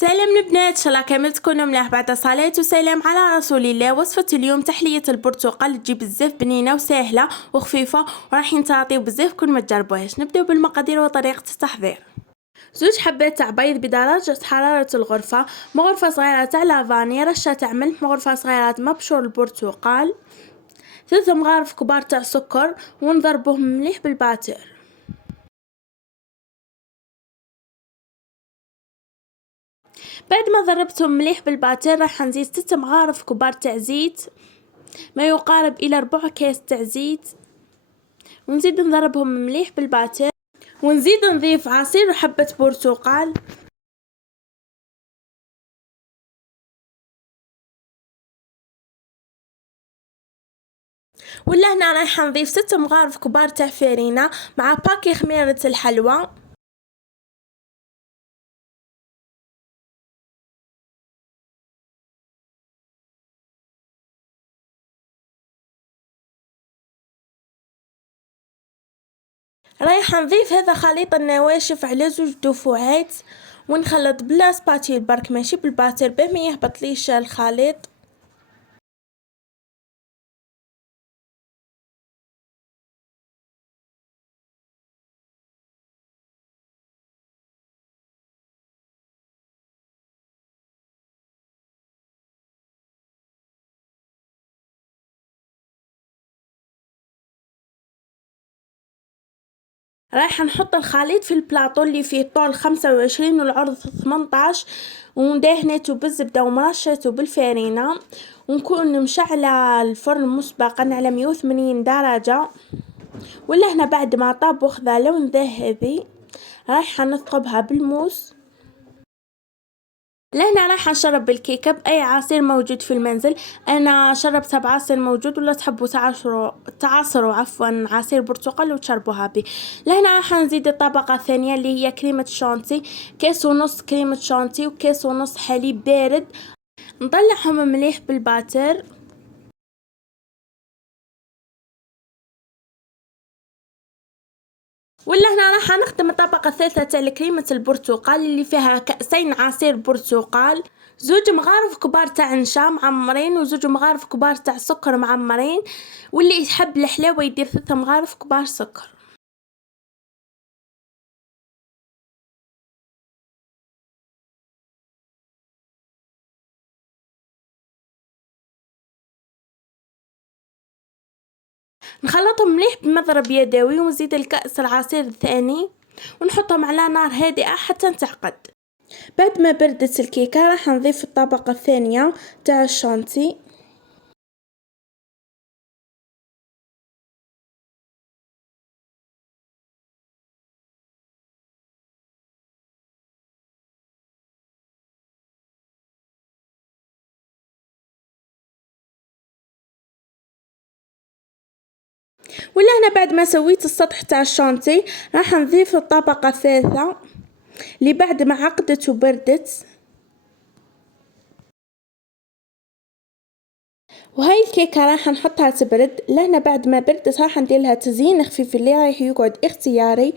سلام البنات، ان شاء الله كامل تكونوا ملاح. بعد صلاة وسلام على رسول الله. وصفة اليوم تحلية البرتقال، تجي بزاف بنينه وسهله وخفيفه ورايحين تعطيو بزاف كون ما تجربوهاش. نبداو بالمقادير وطريقه التحضير. 2 حبات تاع بيض بدرجه حراره الغرفه، مغرفه صغيره تاع لافاني، رشه تاع ملح، مغرفه صغيره مبشور البرتقال، 3 مغارف كبار تاع سكر، ونضربوهم مليح بالباتر. بعد ما ضربتهم مليح بالباتر راح نزيد 6 مغارف كبار تاع زيت، ما يقارب الى 4 كاس تاع زيت، ونزيد نضربهم مليح بالباتر، ونزيد نضيف عصير وحبة برتقال، ولا هنا رايحه نضيف 6 مغارف كبار تاع فرينه مع باكي خميره الحلوى. رايحه نضيف هذا خليط النواشف على 2 دفعات، ونخلط بلا سباتيل برك ماشي بالباتر باه ما يهبطليش الخليط. رايحه نحط الخليط في البلاطو اللي فيه طول 25 والعرض 18، وندهنته بالزبده ومرشته بالفرينه، ونكون مشعله الفرن مسبقا على 180 درجه. ولا هنا بعد ما طاب واخذه لون ذهبي رايحه نثقبها بالموس. لهنا رايحه نشرب بالكيكه باي عصير موجود في المنزل. انا شربتها بعصير موجود، ولا تحبوا تعصروا عصير برتقال وتشربوها به. لهنا رايحه نزيد الطبقه الثانيه اللي هي كريمه شانتي، كيس ونص كريمه شانتي وكيس ونص حليب بارد، نطلعهم مليح بالباتر. ولا هنا راح نخدم الطبقة الثالثة تاع كريمة البرتقال اللي فيها كأسين عصير برتقال، 2 مغارف كبار تاع نشا معمرين، و2 مغارف كبار تاع سكر معمرين، واللي يحب الحلاوة يدير 3 مغارف كبار سكر. نخلطهم مليح بمضرب يدوي، ونزيد الكأس العصير الثاني، ونحطهم على نار هادئة حتى تعقد. بعد ما بردت الكيكة راح نضيف الطبقة الثانية تاع الشانتي، ولا هنا بعد ما سويت السطح تاع الشانتي راح نضيف الطبقة الثالثة اللي بعد ما عقدت وبردت. وهاي الكيكة راح نحطها تبرد. لهنا بعد ما بردت راح ندير لها تزيين خفيف اللي رايح يقعد اختياري.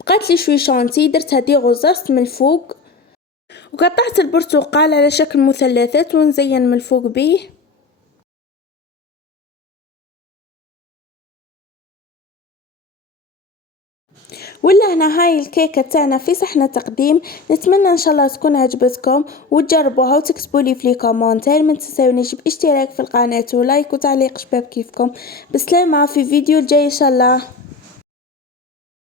بقات لي شوي شانتي، درتها دي غزاست من الفوق، وقطعت البرتقال على شكل مثلثات ونزين من الفوق بيه. ولا هنا هاي الكيكة تاعنا في صحن تقديم. نتمنى ان شاء الله تكون عجبتكم وتجربوها وتكتبوا لي في الكومنتات. ما تنسونيش باشتراك في القناة ولايك وتعليق شباب كيفكم. بسلامة، في فيديو جاي ان شاء الله.